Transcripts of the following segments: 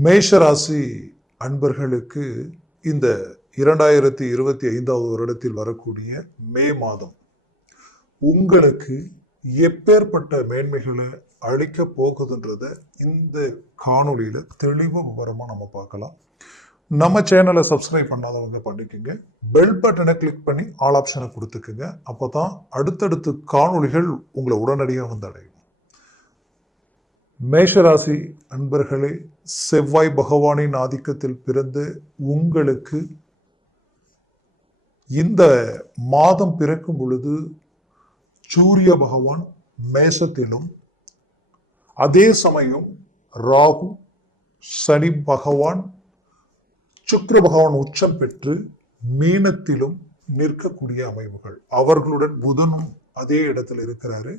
மேஷராசி அன்பர்களுக்கு இந்த இரண்டாயிரத்தி இருபத்தி ஐந்தாவது வருடத்தில் வரக்கூடிய மே மாதம் உங்களுக்கு எப்பேற்பட்ட மேன்மைகளை அளிக்க போகுதுன்றத இந்த காணொளியில் தெளிவு விவரமாக நம்ம பார்க்கலாம். நம்ம சேனலை சப்ஸ்கிரைப் பண்ணாதவங்க பண்ணிக்கோங்க. பெல் பட்டனை கிளிக் பண்ணி ஆல் ஆப்ஷனை கொடுத்துக்குங்க. அப்பதான் அடுத்தடுத்து காணொளிகள் உங்களை உடனடியாக வந்து அடையும். மேஷராசி அன்பர்களே செவ்வாய் பகவானின் ஆதிக்கத்தில் பிறந்து உங்களுக்கு இந்த மாதம் பிறக்கும் பொழுது சூரிய பகவான் மேஷத்திலும் அதே சமயம் ராகு சனி பகவான் சுக்ர பகவான் உச்சம் பெற்று மீனத்திலும் நிற்கக்கூடிய அமைவுகள். அவர்களுடன் புதனும் அதே இடத்துல இருக்கிறாரு.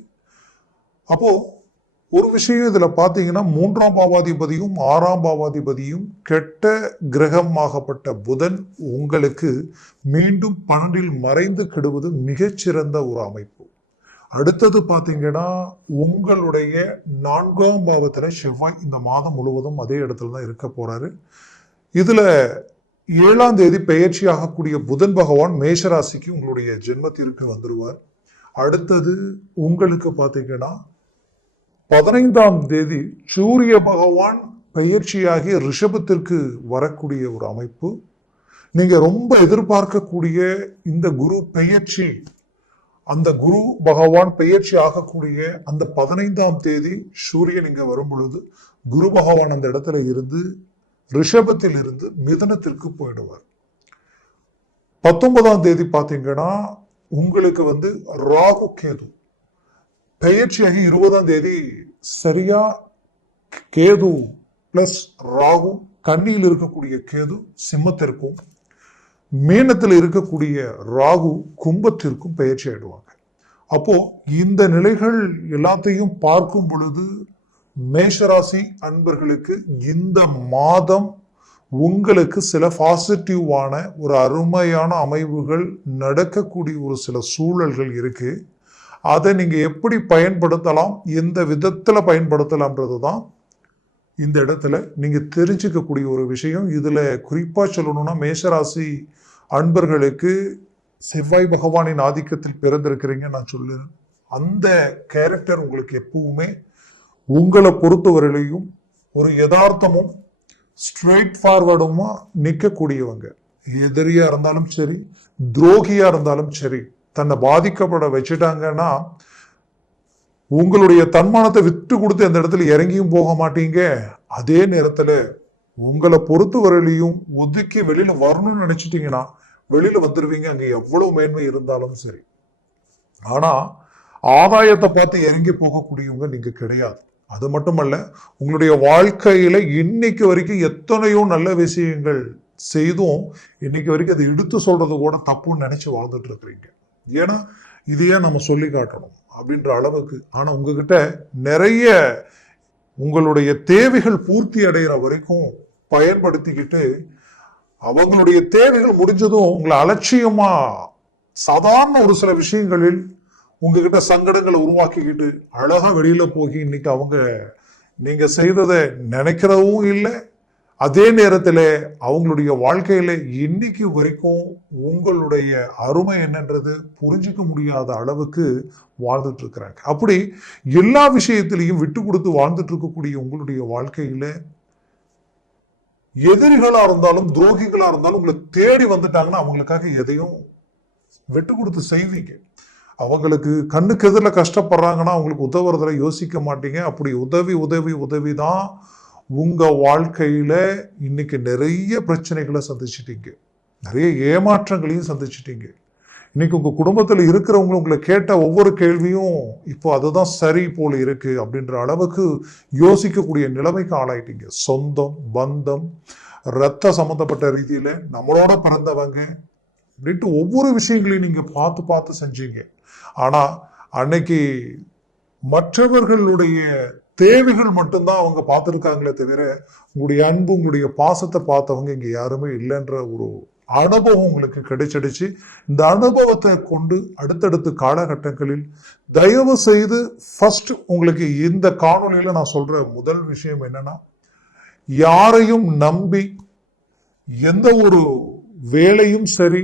அப்போ ஒரு விஷயம் இதில் பார்த்தீங்கன்னா மூன்றாம் பாவாதிபதியும் ஆறாம் பாவாதிபதியும் கெட்ட கிரகமாகப்பட்ட புதன் உங்களுக்கு மீண்டும் பன்னெண்டில் மறைந்து கெடுவது மிகச்சிறந்த ஒரு அமைப்பு. அடுத்தது பார்த்தீங்கன்னா உங்களுடைய நான்காம் பாவத்தில் செவ்வாய் இந்த மாதம் முழுவதும் அதே இடத்துல தான் இருக்க போகிறாரு இதில் ஏழாம் தேதி பெயர்ச்சி ஆகக்கூடிய புதன் பகவான் மேஷராசிக்கு உங்களுடைய ஜென்மத்திற்கு வந்துடுவார் அடுத்தது உங்களுக்கு பார்த்தீங்கன்னா பதினைந்தாம் தேதி சூரிய பகவான் பெயர்ச்சியாகிய ரிஷபத்திற்கு வரக்கூடிய ஒரு அமைப்பு. நீங்கள் ரொம்ப எதிர்பார்க்கக்கூடிய இந்த குரு பெயர்ச்சி அந்த குரு பகவான் பெயர்ச்சி ஆகக்கூடிய அந்த பதினைந்தாம் தேதி சூரியன் இங்கே வரும் பொழுது குரு பகவான் அந்த இடத்துல இருந்து ரிஷபத்தில் இருந்து மிதனத்திற்கு போயிடுவார். பத்தொன்பதாம் தேதி பார்த்தீங்கன்னா உங்களுக்கு வந்து ராகு கேது. பெயர்ச்சியாகி இருபதாம் தேதி சரியா கேது பிளஸ் ராகு கன்னியில் இருக்கக்கூடிய கேது சிம்மத்திற்கும் மீனத்தில் இருக்கக்கூடிய ராகு கும்பத்திற்கும் பயிற்சி ஆயிடுவாங்க. அப்போ இந்த நிலைகள் எல்லாத்தையும் பார்க்கும் பொழுது மேஷராசி அன்பர்களுக்கு இந்த மாதம் உங்களுக்கு சில பாசிட்டிவான ஒரு அருமையான அமைவுகள் நடக்கக்கூடிய ஒரு சில சூழல்கள் இருக்குது அதை நீங்கள் எப்படி பயன்படுத்தலாம் எந்த விதத்தில் பயன்படுத்தலாம்ன்றது தான் இந்த இடத்துல நீங்கள் தெரிஞ்சுக்கக்கூடிய ஒரு விஷயம். இதில் குறிப்பாக சொல்லணும்னா மேஷராசி அன்பர்களுக்கு செவ்வாய் பகவானின் ஆதிக்கத்தில் பிறந்திருக்கிறீங்க நான் சொல்லுறேன். அந்த கேரக்டர் உங்களுக்கு எப்பவுமே உங்களை பொறுத்தவரையிலையும் ஒரு யதார்த்தமும் ஸ்ட்ரெயிட் ஃபார்வர்டுமா நிற்கக்கூடியவங்க எதிரியாக இருந்தாலும் சரி துரோகியாக இருந்தாலும் சரி தன்னை பாதிக்கப்பட வச்சுட்டாங்கன்னா உங்களுடைய தன்மானத்தை விட்டு கொடுத்து அந்த இடத்துல இறங்கியும் போக மாட்டீங்க. அதே நேரத்தில் உங்களை பொறுத்த வரையிலையும் ஒதுக்கி வெளியில் வரணும்னு நினச்சிட்டிங்கன்னா வெளியில் வந்துடுவீங்க அங்கே எவ்வளவு மேன்மை இருந்தாலும் சரி. ஆனால் ஆதாயத்தை பார்த்து இறங்கி போகக்கூடியவங்க நீங்கள் கிடையாது. அது மட்டுமல்ல உங்களுடைய வாழ்க்கையில் இன்னைக்கு வரைக்கும் எத்தனையோ நல்ல விஷயங்கள் செய்தும் இன்னைக்கு வரைக்கும் அதை எடுத்து சொல்றது கூட தப்புன்னு நினைச்சு வாழ்ந்துட்டு இருக்கிறீங்க. ஏன்னா இதையே நம்ம சொல்லி காட்டணும் அப்படின்ற அளவுக்கு. ஆனால் உங்ககிட்ட நிறைய உங்களுடைய தேவைகள் பூர்த்தி அடைகிற வரைக்கும் பயன்படுத்திக்கிட்டு அவங்களுடைய தேவைகள் முடிஞ்சதும் உங்களை அலட்சியமா சாதாரண ஒரு சில விஷயங்களில் உங்ககிட்ட சங்கடங்களை உருவாக்கிக்கிட்டு அழகா வெளியில போய் இன்னைக்கு அவங்க நீங்க செய்ததை நினைக்கிறவும் இல்லை அதே நேரத்துல அவங்களுடைய வாழ்க்கையில இன்னைக்கு வரைக்கும் உங்களுடைய அருமை என்னன்றது புரிஞ்சுக்க முடியாத அளவுக்கு வாழ்ந்துட்டு இருக்கிறாங்க அப்படி எல்லா விஷயத்திலையும் விட்டு கொடுத்து வாழ்ந்துட்டு இருக்கக்கூடிய உங்களுடைய வாழ்க்கையில எதிரிகளா இருந்தாலும் துரோகிகளாக இருந்தாலும் உங்களை தேடி வந்துட்டாங்கன்னா அவங்களுக்காக எதையும் விட்டு கொடுத்து செய்வீங்க. அவங்களுக்கு கண்ணுக்கு எதிரில் கஷ்டப்படுறாங்கன்னா அவங்களுக்கு உதவுறதுல யோசிக்க மாட்டீங்க. அப்படி உதவி உதவி உதவி தான் உங்கள் வாழ்க்கையில் இன்றைக்கி நிறைய பிரச்சனைகளை சந்திச்சிட்டீங்க. நிறைய ஏமாற்றங்களையும் சந்திச்சிட்டீங்க. இன்னைக்கு உங்கள் குடும்பத்தில் இருக்கிறவங்க உங்களை கேட்ட ஒவ்வொரு கேள்வியும் இப்போ அதுதான் சரி போல் இருக்குது அப்படின்ற அளவுக்கு யோசிக்கக்கூடிய நிலைமைக்கு ஆளாயிட்டீங்க. சொந்தம் பந்தம் ரத்த சம்மந்தப்பட்ட ரீதியில் நம்மளோட பிறந்தவங்க அப்படின்ட்டு ஒவ்வொரு விஷயங்களையும் நீங்கள் பார்த்து பார்த்து செஞ்சீங்க. ஆனால் அன்னைக்கு மற்றவர்களுடைய தேவைகள் மட்டும்தான் அவங்க பார்த்துருக்காங்களே தவிர உங்களுடைய அன்பு உங்களுடைய பாசத்தை பார்த்தவங்க இங்கே யாருமே இல்லைன்ற ஒரு அனுபவம் உங்களுக்கு கிடைச்சிடுச்சு. இந்த அனுபவத்தை கொண்டு அடுத்தடுத்த காலகட்டங்களில் தயவு செய்து ஃபர்ஸ்ட் உங்களுக்கு இந்த காணொலியில் நான் சொல்கிற முதல் விஷயம் என்னன்னா யாரையும் நம்பி எந்த ஒரு வேலையும் சரி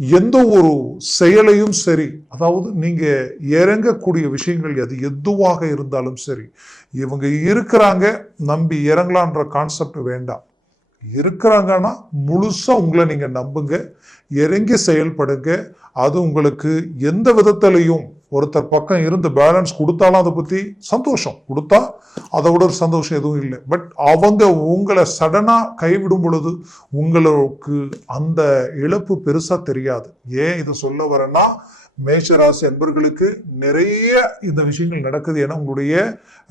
எந்த ஒரு செயலையும் சரி அதாவது நீங்கள் இறங்கக்கூடிய விஷயங்கள் அது எதுவாக இருந்தாலும் சரி இவங்க இருக்கிறாங்க நம்பி இறங்கலான்ற கான்செப்ட் வேண்டாம். இருக்கிறாங்கன்னா முழுசாக உங்களை நீங்கள் நம்புங்க இறங்கி செயல்படுங்க அது உங்களுக்கு எந்த விதத்திலையும் ஒருத்தர் பக்கம் இருந்து பேலன்ஸ் கொடுத்தாலும் அதை பற்றி சந்தோஷம். கொடுத்தா அதை விட ஒரு சந்தோஷம் எதுவும் இல்லை. பட் அவங்க உங்களை சடனாக கைவிடும் பொழுது உங்களுக்கு அந்த இழப்பு பெருசாக தெரியாது. ஏன் இதை சொல்ல வரேன்னா மேஷராசி என்பர்களுக்கு நிறைய இந்த விஷயங்கள் நடக்குது. ஏன்னா உங்களுடைய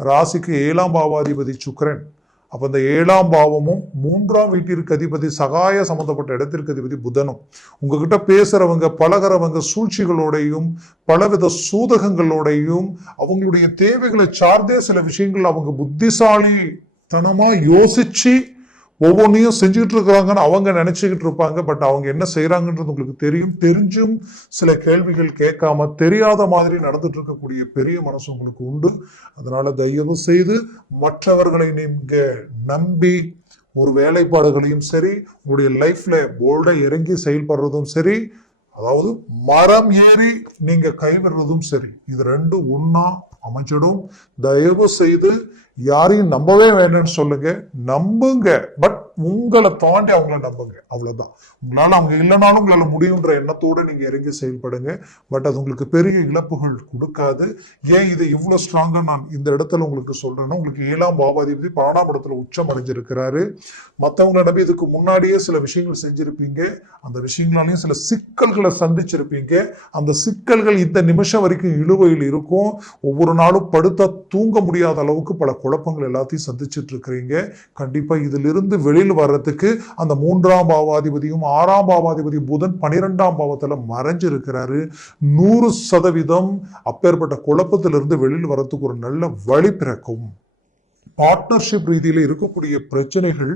ராசிக்கு ஏழாம் பாவாதிபதி சுக்கரன். அப்போ இந்த ஏழாம் பாவமும் மூன்றாம் வீட்டிற்கு அதிபதி சகாய சம்மந்தப்பட்ட இடத்திற்கு அதிபதி புதனும். உங்ககிட்ட பேசுகிறவங்க பழகிறவங்க சூழ்ச்சிகளோடையும் பலவித சூதகங்களோடையும் அவங்களுடைய தேவைகளை சார்ந்தே சில விஷயங்கள் அவங்க புத்திசாலி யோசித்து ஒவ்வொன்றையும் செஞ்சுக்கிட்டு இருக்கிறாங்கன்னு அவங்க நினைச்சுக்கிட்டு இருப்பாங்க. பட் அவங்க என்ன செய்யறாங்கன்றது உங்களுக்கு தெரியும். தெரிஞ்சும் சில கேள்விகள் கேட்காம தெரியாத மாதிரி நடந்துட்டு இருக்கக்கூடிய பெரிய மனசு உங்களுக்கு உண்டு. அதனால தயவு செய்து மற்றவர்களை நீங்க நம்பி ஒரு வேலைப்பாடுகளையும் சரி உங்களுடைய லைஃப்ல போல்டா இறங்கி செயல்படுறதும் சரி அதாவது மரம் ஏறி நீங்க கைவிடுறதும் சரி இது ரெண்டும் ஒன்னா அமைச்சிடும். தயவு செய்து யாரையும் நம்பவே வேண்டும்னு சொல்லுங்க. நம்புங்க. பட் உங்களை தாண்டி அவங்கள நம்புங்க. அவ்வளவுதான். உங்களால அவங்க இல்லைனாலும் உங்களால முடியுன்ற எண்ணத்தோட நீங்க இறங்கி செயல்படுங்க. பட் அது உங்களுக்கு பெரிய இழப்புகள் கொடுக்காது. ஏன் இதை இவ்வளவு ஸ்ட்ராங்கா நான் இந்த இடத்துல உங்களுக்கு சொல்றேன்னா உங்களுக்கு ஏழாம் பாபாதிபதி பன்னெண்டாம் இடத்துல உச்சம் அடைஞ்சிருக்கிறாரு. மற்றவங்களை நம்பி இதுக்கு முன்னாடியே சில விஷயங்கள் செஞ்சிருப்பீங்க. அந்த விஷயங்களாலையும் சில சிக்கல்களை சந்திச்சிருப்பீங்க. அந்த சிக்கல்கள் இந்த நிமிஷம் வரைக்கும் இழுவையில் இருக்கும். ஒவ்வொரு நாளும் படுத்த தூங்க முடியாத அளவுக்கு பல குழப்பங்கள் எல்லாத்தையும் சந்திச்சிட்டு இருக்கிறீங்க. கண்டிப்பா இதிலிருந்து வெளியில் வர்றதுக்கு அந்த மூன்றாம் பாவாதிபதியும் ஆறாம் பாவாதிபதி புதன் பனிரெண்டாம் பாவத்தில் மறைஞ்சிருக்கிறாரு. நூறு சதவீதம் அப்பேற்பட்ட குழப்பத்திலிருந்து வெளியில் வர்றதுக்கு ஒரு நல்ல வழி பிறக்கும். பார்ட்னர்ஷிப் ரீதியில் இருக்கக்கூடிய பிரச்சனைகள்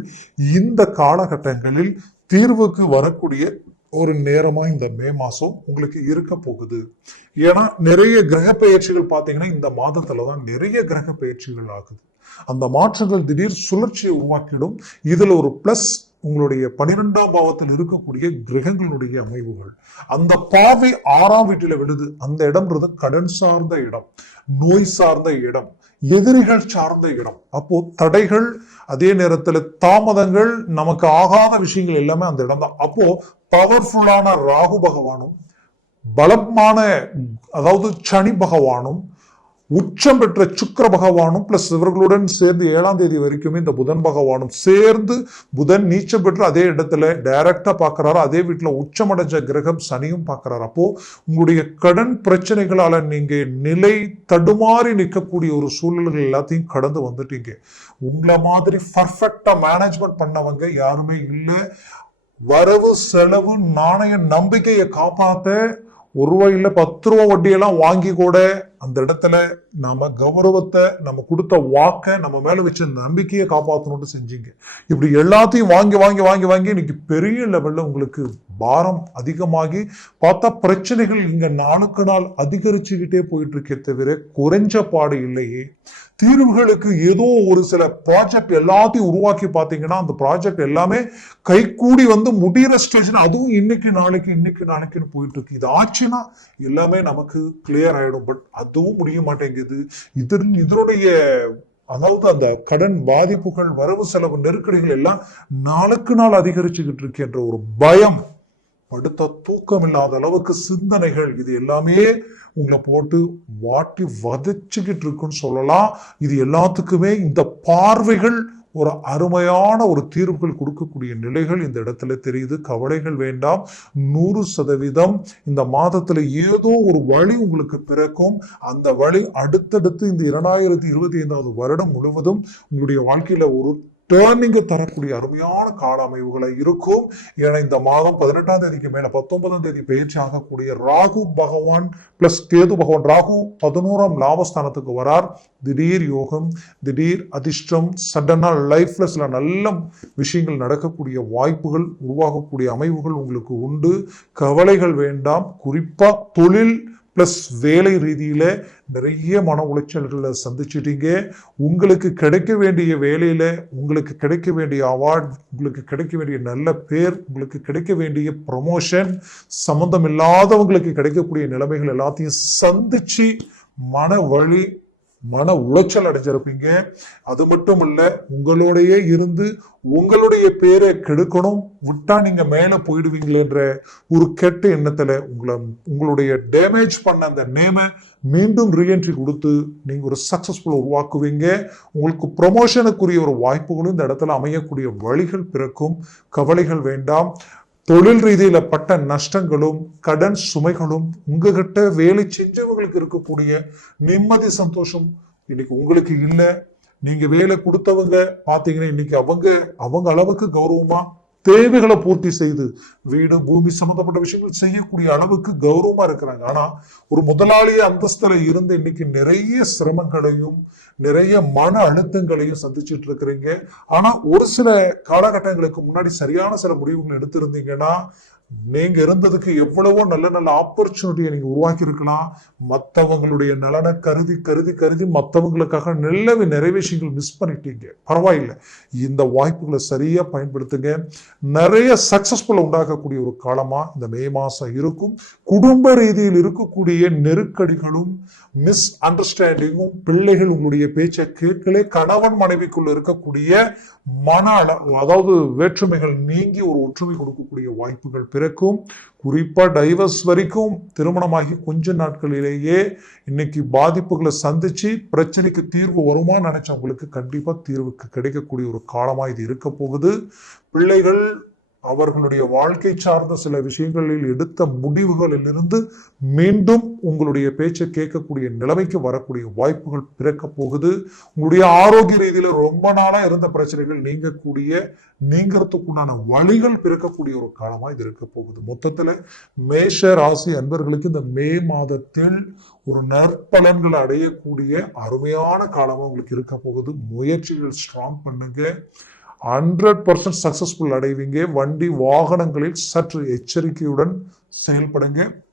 இந்த காலகட்டங்களில் தீர்வுக்கு வரக்கூடிய ஒரு நேரமாக இந்த மே மாதம் உங்களுக்கு இருக்க போகுது. ஏன்னா நிறைய கிரக பயிற்சிகள் பார்த்தீங்கன்னா இந்த மாதத்துல தான் நிறைய கிரக பயிற்சிகள் ஆகுது. அந்த மாற்றங்கள் திடீர் சுழற்சியை உருவாக்கிடும். இதில் ஒரு பிளஸ் உங்களுடைய பனிரெண்டாம் பாவத்தில் இருக்கக்கூடிய கிரகங்களுடைய அமைவுகள். அந்த பாவை ஆறாம் வீட்டில் விழுது. அந்த இடம்ன்றது கடன் சார்ந்த இடம் நோய் சார்ந்த இடம். எதிரிகள் சார்ந்த இடம். அப்போ தடைகள் அதே நேரத்தில் தாமதங்கள் நமக்கு ஆகாத விஷயங்கள் எல்லாமே அந்த இடம் தான் அப்போ பவர்ஃபுல்லான ராகு பகவானும் பலமான அதாவது சனி பகவானும் உச்சம் பெற்ற சுக்கர பகவானும் பிளஸ் இவர்களுடன் சேர்ந்து ஏழாம் தேதி வரைக்குமே இந்த புதன் பகவானும் சேர்ந்து புதன் நீச்சம் பெற்று அதே இடத்துல டைரக்டா பார்க்கறாரு? அதே வீட்டில் உச்சமடைஞ்ச கிரகம் சனியும் பார்க்கறாரு. அப்போ உங்களுடைய கடன் பிரச்சனைகளால நீங்க நிலை தடுமாறி நிற்கக்கூடிய ஒரு சூழல்கள் எல்லாத்தையும் கடந்து வந்துட்டீங்க. உங்களை மாதிரி பர்ஃபெக்டா மேனேஜ்மெண்ட் பண்ணவங்க யாருமே இல்லை. வரவு செலவு நாணய நம்பிக்கையை காப்பாற்ற ஒரு ரூபாய் பத்து ரூபா வட்டியெல்லாம் வாங்கி கூட அந்த இடத்துல நாம கௌரவத்தை நம்ம கொடுத்த வாக்கை நம்ம மேல வச்ச நம்பிக்கையை காப்பாற்றணும்னு செஞ்சீங்க. இப்படி எல்லாத்தையும் வாங்கி வாங்கி வாங்கி வாங்கி இன்னைக்கு பெரிய லெவல்ல உங்களுக்கு பாரம் அதிகமாகி பார்த்தா பிரச்சனைகள் இங்க நாளுக்கு நாள் அதிகரிச்சுக்கிட்டே போயிட்டு இருக்கே தவிர குறைஞ்ச பாடு இல்லையே. தீர்வுகளுக்கு ஏதோ ஒரு சில ப்ராஜெக்ட் எல்லாத்தையும் உருவாக்கி பார்த்தீங்கன்னா அந்த ப்ராஜெக்ட் எல்லாமே கைகூடி வந்து முடிகிற ஸ்டேஜ் அதுவும் இன்னைக்கு நாளைக்கு இன்னைக்கு நாளைக்குன்னு போயிட்டு இருக்கு இது ஆச்சுன்னா எல்லாமே நமக்கு கிளியர் ஆயிடும். பட் கட்டவும் முடிய மாட்டேங்குது. இதன் இதனுடைய அதாவது அந்த கடன் பாதிப்புகள் வரவு செலவு நெருக்கடிகள் எல்லாம் நாளுக்கு நாள் அதிகரிச்சுக்கிட்டு இருக்கின்ற ஒரு பயம் படுத்த தூக்கம் இல்லாத அளவுக்கு சிந்தனைகள் இது எல்லாமே உங்களை போட்டு வாட்டி வதச்சுக்கிட்டு இருக்குன்னு சொல்லலாம். இது எல்லாத்துக்குமே இந்த பார்வைகள் ஒரு அருமையான ஒரு தீர்வுகள் கொடுக்கக்கூடிய நிலைகள் இந்த இடத்துல தெரியுது. கவலைகள் வேண்டாம். நூறு சதவீதம் இந்த மாதத்தில் ஏதோ ஒரு வழி உங்களுக்கு பிறக்கும். அந்த வழி அடுத்தடுத்து இந்த இரண்டாயிரத்தி இருபத்தி ஐந்தாவது வருடம் முழுவதும் உங்களுடைய வாழ்க்கையில் ஒரு டேர்னிங்கு தரக்கூடிய அருமையான கால அமைவுகளை இருக்கும். ஏன்னா இந்த மாதம் பதினெட்டாம் தேதிக்கு மேல பத்தொன்பதாம் தேதி பயிற்சி ஆகக்கூடிய ராகு பகவான் பிளஸ் கேது பகவான் ராகு பதினோராம் லாபஸ்தானத்துக்கு வரார். திடீர் யோகம் திடீர் அதிர்ஷ்டம் சடனா லைஃப்ல சில நல்ல விஷயங்கள் நடக்கக்கூடிய வாய்ப்புகள் உருவாகக்கூடிய அமைவுகள் உங்களுக்கு உண்டு. கவலைகள் வேண்டாம். குறிப்பா தொழில் ப்ளஸ் வேலை ரீதியில் நிறைய மன உளைச்சல்களை சந்திச்சிட்டீங்க. உங்களுக்கு கிடைக்க வேண்டிய வேலையில் உங்களுக்கு கிடைக்க வேண்டிய அவார்ட் உங்களுக்கு கிடைக்க வேண்டிய நல்ல பேர் உங்களுக்கு கிடைக்க வேண்டிய ப்ரொமோஷன் சம்மந்தம் இல்லாதவங்களுக்கு கிடைக்கக்கூடிய நிலைமைகள் எல்லாத்தையும் சந்திச்சு மன வழி மன உளைச்சல் அடைஞ்சிருப்பீங்க. அது மட்டும் இல்லை உங்களோடையே இருந்து உங்களுடைய பேரை கெடுக்கணும் விட்டா நீங்க மேல போயிடுவீங்களேன்ற ஒரு கெட்ட எண்ணத்துல உங்களை உங்களுடைய டேமேஜ் பண்ண அந்த நேமை மீண்டும் ரீஎன்ட்ரி கொடுத்து நீங்க ஒரு சக்சஸ்ஃபுல் உருவாக்குவீங்க. உங்களுக்கு ப்ரொமோஷனுக்குரிய ஒரு வாய்ப்புகளும் இந்த இடத்துல அமையக்கூடிய வழிகள் பிறக்கும். கவலைகள் வேண்டாம். தொழில் ரீதியில பட்ட நஷ்டங்களும் கடன் சுமைகளும் உங்ககிட்ட வேலை செஞ்சவங்களுக்கு இருக்கக்கூடிய நிம்மதி சந்தோஷம் இன்னைக்கு உங்களுக்கு இல்லை. நீங்க வேலை கொடுத்தவங்க பாத்தீங்கன்னா இன்னைக்கு அவங்க அவங்க அளவுக்கு கௌரவமா தேவைகளை பூர்த்தி செய்து வீடு பூமி சம்பந்தப்பட்ட விஷயங்கள் செய்யக்கூடிய அளவுக்கு கௌரவமா இருக்கிறாங்க. ஆனா ஒரு முதலாளிய அந்தஸ்துல இருந்து இன்னைக்கு நிறைய சிரமங்களையும் நிறைய மன அழுத்தங்களையும் சந்திச்சுட்டு இருக்கிறீங்க. ஆனா ஒரு சில காலகட்டங்களுக்கு முன்னாடி சரியான சில முடிவுகள் எடுத்திருந்தீங்கன்னா நீங்க இருந்ததுக்கு எவ்வளவோ நல்ல நல்ல ஆப்பர்ச்சுனிட்டியை நீங்க உருவாக்கி இருக்கலாம் மத்தவங்களுடைய நலனை கருதி கருதி கருதி மத்தவங்களுக்காக நல்லவே நிறைய விஷயங்கள் மிஸ் பண்ணிட்டீங்க. பரவாயில்லை. இந்த வாய்ப்புகளை சரியா பயன்படுத்துங்க. நிறைய சக்சஸ்ஃபுல் உண்டாக்கக்கூடிய ஒரு காலமா இந்த மே மாசம் இருக்கும். குடும்ப ரீதியில் இருக்கக்கூடிய நெருக்கடிகளும் மிஸ் அண்டர்ஸ்டாண்டிங்கும் பிள்ளைகள் உங்களுடைய பேச்சை கேட்கலே கணவன் மனைவிக்குள்ள இருக்கக்கூடிய மன அளவு அதாவது வேற்றுமைகள் நீங்கி ஒரு ஒற்றுமை கொடுக்கக்கூடிய வாய்ப்புகள் பிறக்கும் குறிப்பா டைவர்ஸ் வரைக்கும் திருமணமாகி கொஞ்ச நாட்களிலேயே இன்னைக்கு பாதிப்புகளை சந்திச்சு பிரச்சனைக்கு தீர்வு வருமா நினைச்சவங்களுக்கு கண்டிப்பா தீர்வுக்கு கிடைக்கக்கூடிய ஒரு காலமா இது இருக்க போகுது. பிள்ளைகள் அவர்களுடைய வாழ்க்கை சார்ந்த சில விஷயங்களில் எடுத்த முடிவுகளிலிருந்து மீண்டும் உங்களுடைய பேச்சை கேட்கக்கூடிய நிலைமைக்கு வரக்கூடிய வாய்ப்புகள் பிறக்கப் போகுது. உங்களுடைய ஆரோக்கிய ரீதியில் ரொம்ப நாளாக இருந்த பிரச்சனைகள் நீங்கக்கூடிய நீங்கிறதுக்குண்டான வழிகள் பிறக்கக்கூடிய ஒரு காலமாக இது இருக்க போகுது. மொத்தத்தில் மேஷ ராசி அன்பர்களுக்கு இந்த மே மாதத்தில் ஒரு நற்பலன்களை அடையக்கூடிய அருமையான காலமாக உங்களுக்கு இருக்க போகுது. முயற்சிகள் ஸ்ட்ராங் பண்ணுங்க. ஹண்ட்ரட் பர்சன்ட் சக்சஸ்ஃபுல் அடைவீங்க. வண்டி வாகனங்களில் சற்று எச்சரிக்கையுடன் செயல்படுங்க.